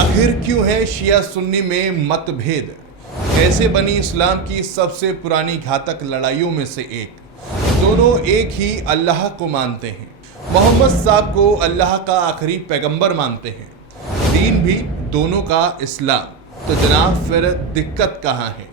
आखिर क्यों है शिया सुन्नी में मतभेद? कैसे बनी इस्लाम की सबसे पुरानी घातक लड़ाइयों में से एक? दोनों एक ही अल्लाह को मानते हैं, मोहम्मद साहब को अल्लाह का आखिरी पैगंबर मानते हैं, दीन भी दोनों का इस्लाम। तो जनाब फिर दिक्कत कहाँ है?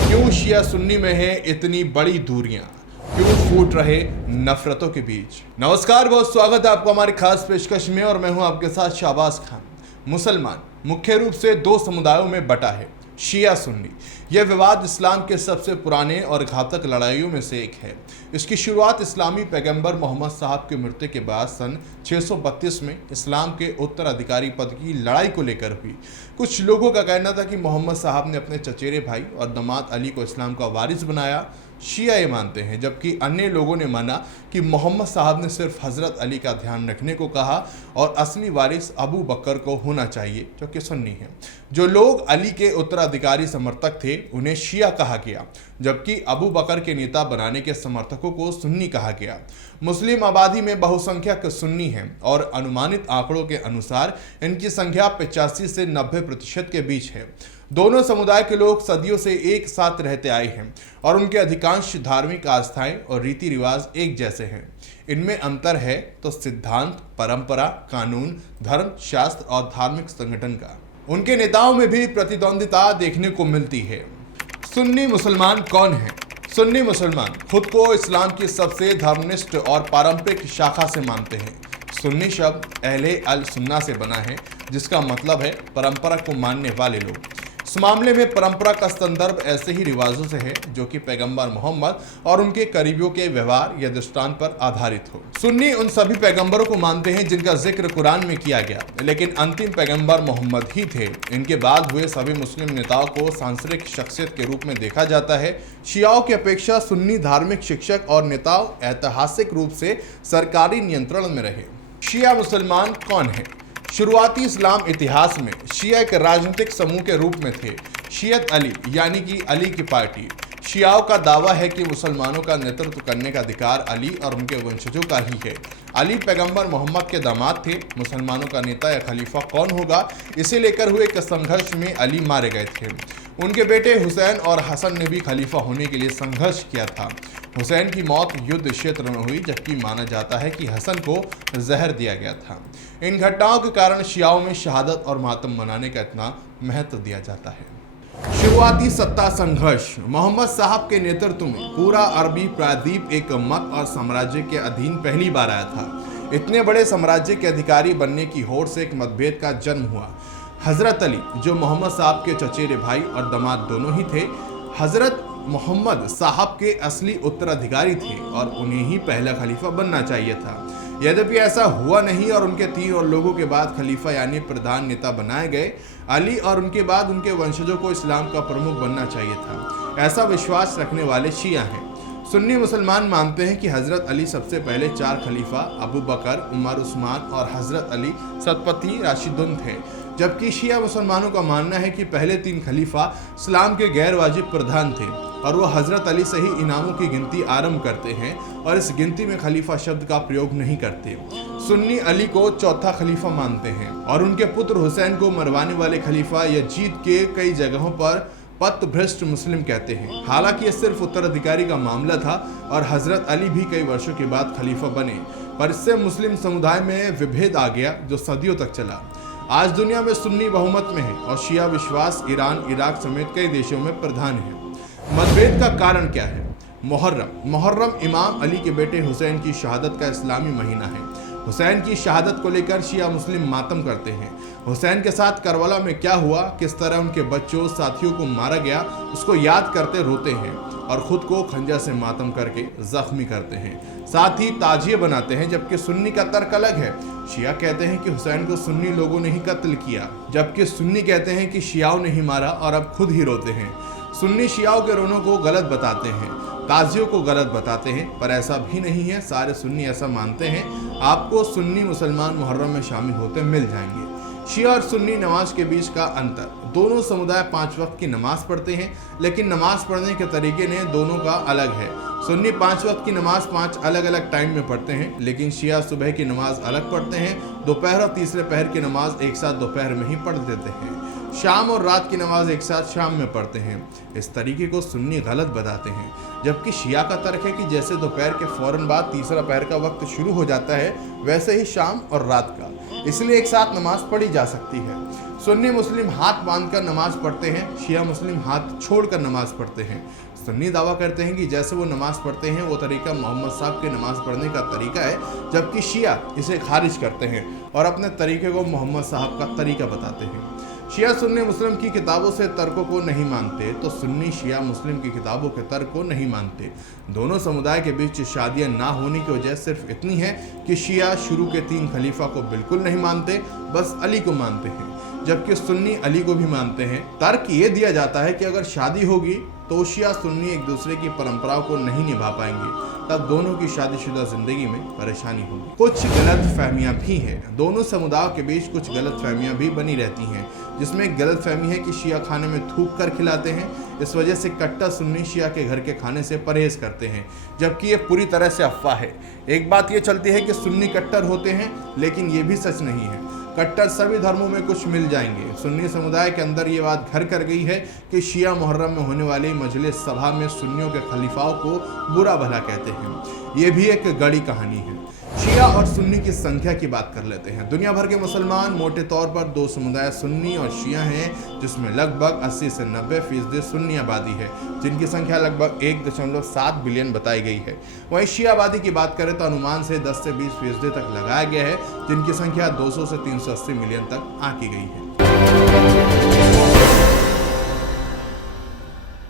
क्यों शिया सुन्नी में है इतनी बड़ी दूरियां? क्यों फूट रहे नफरतों के बीच? नमस्कार, बहुत स्वागत है आपको हमारी खास पेशकश में और मैं हूं आपके साथ शाहबाज खान। मुसलमान मुख्य रूप से दो समुदायों में बटा है, शिया सुन्नी। यह विवाद इस्लाम के सबसे पुराने और घातक लड़ाइयों में से एक है। इसकी शुरुआत इस्लामी पैगंबर मोहम्मद साहब की मृत्यु के बाद सन 632 में इस्लाम के उत्तराधिकारी पद की लड़ाई को लेकर हुई। कुछ लोगों का कहना था कि मोहम्मद साहब ने अपने चचेरे भाई और दामाद अली को इस्लाम का वारिस बनाया। शिया ये मानते हैं, जबकि अन्य लोगों ने माना कि मोहम्मद साहब ने सिर्फ हज़रत अली का ध्यान रखने को कहा और असली वारिस अबू बकर को होना चाहिए, जो कि सुन्नी है। जो लोग अली के उत्तराधिकारी समर्थक थे उन्हें शिया कहा गया, जबकि अबू बकर के नेता बनाने के समर्थकों को सुन्नी कहा गया। मुस्लिम आबादी में बहुसंख्यक सुन्नी हैं और अनुमानित आंकड़ों के अनुसार इनकी संख्या 85 से 90% के बीच है। दोनों समुदाय के लोग सदियों से एक साथ रहते आए हैं और उनके अधिकांश धार्मिक आस्थाएं और रीति रिवाज एक जैसे हैं। इनमें अंतर है तो सिद्धांत, परंपरा, कानून, धर्म, शास्त्र और धार्मिक संगठन का। उनके नेताओं में भी प्रतिद्वंदिता देखने को मिलती है। सुन्नी मुसलमान कौन है? सुन्नी मुसलमान खुद को इस्लाम की सबसे धर्मनिष्ठ और पारंपरिक शाखा से मानते हैं। सुन्नी शब्द अहले अल सुन्ना से बना है, जिसका मतलब है परंपरा को मानने वाले लोग। इस मामले में परंपरा का संदर्भ ऐसे ही रिवाजों से है जो कि पैगंबर मोहम्मद और उनके करीबियों के व्यवहार या दृष्टांत पर आधारित हो। सुन्नी उन सभी पैगंबरों को मानते हैं जिनका जिक्र कुरान में किया गया, लेकिन अंतिम पैगंबर मोहम्मद ही थे। इनके बाद हुए सभी मुस्लिम नेताओं को सांसारिक शख्सियत के रूप में देखा जाता है। शियाओं की अपेक्षा सुन्नी धार्मिक शिक्षक और नेताओं ऐतिहासिक रूप से सरकारी नियंत्रण में रहे। शिया मुसलमान कौन है? शुरुआती इस्लाम इतिहास में शिया एक राजनीतिक समूह के रूप में थे। शियत अली यानी कि अली की पार्टी। शियाओं का दावा है कि मुसलमानों का नेतृत्व करने का अधिकार अली और उनके वंशजों का ही है। अली पैगंबर मोहम्मद के दामाद थे। मुसलमानों का नेता या खलीफा कौन होगा, इसे लेकर हुए एक संघर्ष में अली मारे गए थे। उनके बेटे हुसैन और हसन ने भी खलीफा होने के लिए संघर्ष किया था। हुसैन की मौत युद्ध क्षेत्र में हुई, जबकि माना जाता है कि हसन को जहर दिया गया था। इन घटनाओं के कारण शियाओं में शहादत और मातम मनाने का इतना महत्व दिया जाता है। शुरुआती सत्ता संघर्ष। मोहम्मद साहब के नेतृत्व में पूरा अरबी प्रायद्वीप एक मत और साम्राज्य के अधीन पहली बार आया था। इतने बड़े साम्राज्य के अधिकारी बनने की होड़ से एक मतभेद का जन्म हुआ। हजरत अली, जो मोहम्मद साहब के चचेरे भाई और दामाद दोनों ही थे, हजरत मोहम्मद साहब के असली उत्तराधिकारी थे और उन्हें ही पहला खलीफा बनना चाहिए था। यद्यपि ऐसा हुआ नहीं और उनके 3 और लोगों के बाद खलीफा यानी प्रधान नेता बनाए गए। अली और उनके बाद उनके वंशजों को इस्लाम का प्रमुख बनना चाहिए था। ऐसा विश्वास रखने वाले शिया हैं। सुन्नी मुसलमान मानते हैं कि हजरत अली सबसे पहले 4 खलीफा अबू बकर, उमर, उस्मान और हजरत अली सतपथी राशिदुन थे, जबकि शिया मुसलमानों का मानना है कि पहले 3 खलीफा इस्लाम के गैर वाजिब प्रधान थे और वो हजरत अली से ही इनामों की गिनती आरंभ करते हैं और इस गिनती में खलीफा शब्द का प्रयोग नहीं करते। सुन्नी अली को चौथा खलीफा मानते हैं और उनके पुत्र हुसैन को मरवाने वाले खलीफा यजीद के कई जगहों पर पथभ्रष्ट मुस्लिम कहते हैं। हालांकि यह सिर्फ उत्तराधिकारी का मामला था और हजरत अली भी कई वर्षों के बाद खलीफा बने, पर इससे मुस्लिम समुदाय में विभेद आ गया जो सदियों तक चला। आज दुनिया में सुन्नी बहुमत में है और शिया विश्वास ईरान, इराक समेत कई देशों में प्रधान है। मतभेद का कारण क्या है? मुहर्रम इमाम अली के बेटे हुसैन की शहादत का इस्लामी महीना है। हुसैन की शहादत को लेकर शिया मुस्लिम मातम करते हैं। हुसैन के साथ करबला में क्या हुआ, किस तरह उनके बच्चों साथियों को मारा गया, उसको याद करते रोते हैं और खुद को खंजर से मातम करके जख्मी करते हैं। साथ ही ताजिए बनाते हैं, जबकि सुन्नी का तर्क अलग है। शिया कहते हैं कि हुसैन को सुन्नी लोगों ने ही कत्ल किया, जबकि सुन्नी कहते हैं कि शियाओं ने ही मारा और अब खुद ही रोते हैं। सुन्नी शियाओं के रोनों को गलत बताते हैं, ताजियों को गलत बताते हैं, पर ऐसा भी नहीं है। सारे सुन्नी ऐसा मानते हैं। आपको सुन्नी मुसलमान मुहर्रम में शामिल होते मिल जाएंगे। शिया और सुन्नी नमाज के बीच का अंतर। दोनों समुदाय 5 वक्त की नमाज पढ़ते हैं, लेकिन नमाज पढ़ने के तरीके ने दोनों का अलग है। सुन्नी 5 वक्त की नमाज 5 अलग अलग टाइम में पढ़ते हैं, लेकिन शिया सुबह की नमाज अलग पढ़ते हैं दोपहर और तीसरे पहर की नमाज एक साथ दोपहर में ही पढ़ देते हैं। शाम और रात की नमाज एक साथ शाम में पढ़ते हैं। इस तरीके को सुन्नी गलत बताते हैं, जबकि शिया का तर्क है कि जैसे दोपहर के फौरन बाद तीसरा पहर का वक्त शुरू हो जाता है, वैसे ही शाम और रात का, इसलिए एक साथ नमाज पढ़ी जा सकती है। सुन्नी मुस्लिम हाथ बांधकर नमाज पढ़ते हैं, शिया मुस्लिम हाथ छोड़कर नमाज पढ़ते हैं। सुन्नी दावा करते हैं कि जैसे वो नमाज पढ़ते हैं वो तरीका मोहम्मद साहब के नमाज पढ़ने का तरीका है, जबकि शिया इसे खारिज करते हैं और अपने तरीके को मोहम्मद साहब का तरीका बताते हैं। शिया सुन्नी मुस्लिम की किताबों से तर्कों को नहीं मानते, तो सुन्नी शिया मुस्लिम की किताबों के तर्क को नहीं मानते। दोनों समुदाय के बीच शादियां ना होने की वजह सिर्फ इतनी है कि शिया शुरू के 3 खलीफा को बिल्कुल नहीं मानते, बस अली को मानते हैं, जबकि सुन्नी अली को भी मानते हैं। तर्क ये दिया जाता है कि अगर शादी होगी तो शिया सुन्नी एक दूसरे की परंपराओं को नहीं निभा पाएंगे, तब दोनों की शादीशुदा जिंदगी में परेशानी होगी। कुछ गलत फहमियाँ भी हैं, दोनों समुदायों के बीच कुछ गलत फहमियाँ भी बनी रहती हैं, जिसमें एक गलत फहमी है कि शिया खाने में थूक कर खिलाते हैं। इस वजह से कट्टर सुन्नी शिया के घर के खाने से परहेज करते हैं, जबकि ये पूरी तरह से अफवाह है। एक बात ये चलती है कि सुन्नी कट्टर होते हैं, लेकिन ये भी सच नहीं है। कट्टर सभी धर्मों में कुछ मिल जाएंगे। सुन्नी समुदाय के अंदर ये बात घर कर गई है कि शिया मुहर्रम में होने वाली मजलिस सभा में सुन्नियों के खलीफाओं को बुरा भला कहते हैं। ये भी एक गड़ी कहानी है। शिया और सुन्नी की संख्या की बात कर लेते हैं। दुनिया भर के मुसलमान मोटे तौर पर 2 समुदाय सुन्नी और शिया हैं, जिसमें लगभग 80 से 90% सुन्नी आबादी है, जिनकी संख्या लगभग 1.7 बिलियन बताई गई है। वहीं शिया आबादी की बात करें तो अनुमान से 10 से 20% तक लगाया गया है, जिनकी संख्या 200 से 380 मिलियन तक आंकी गई है।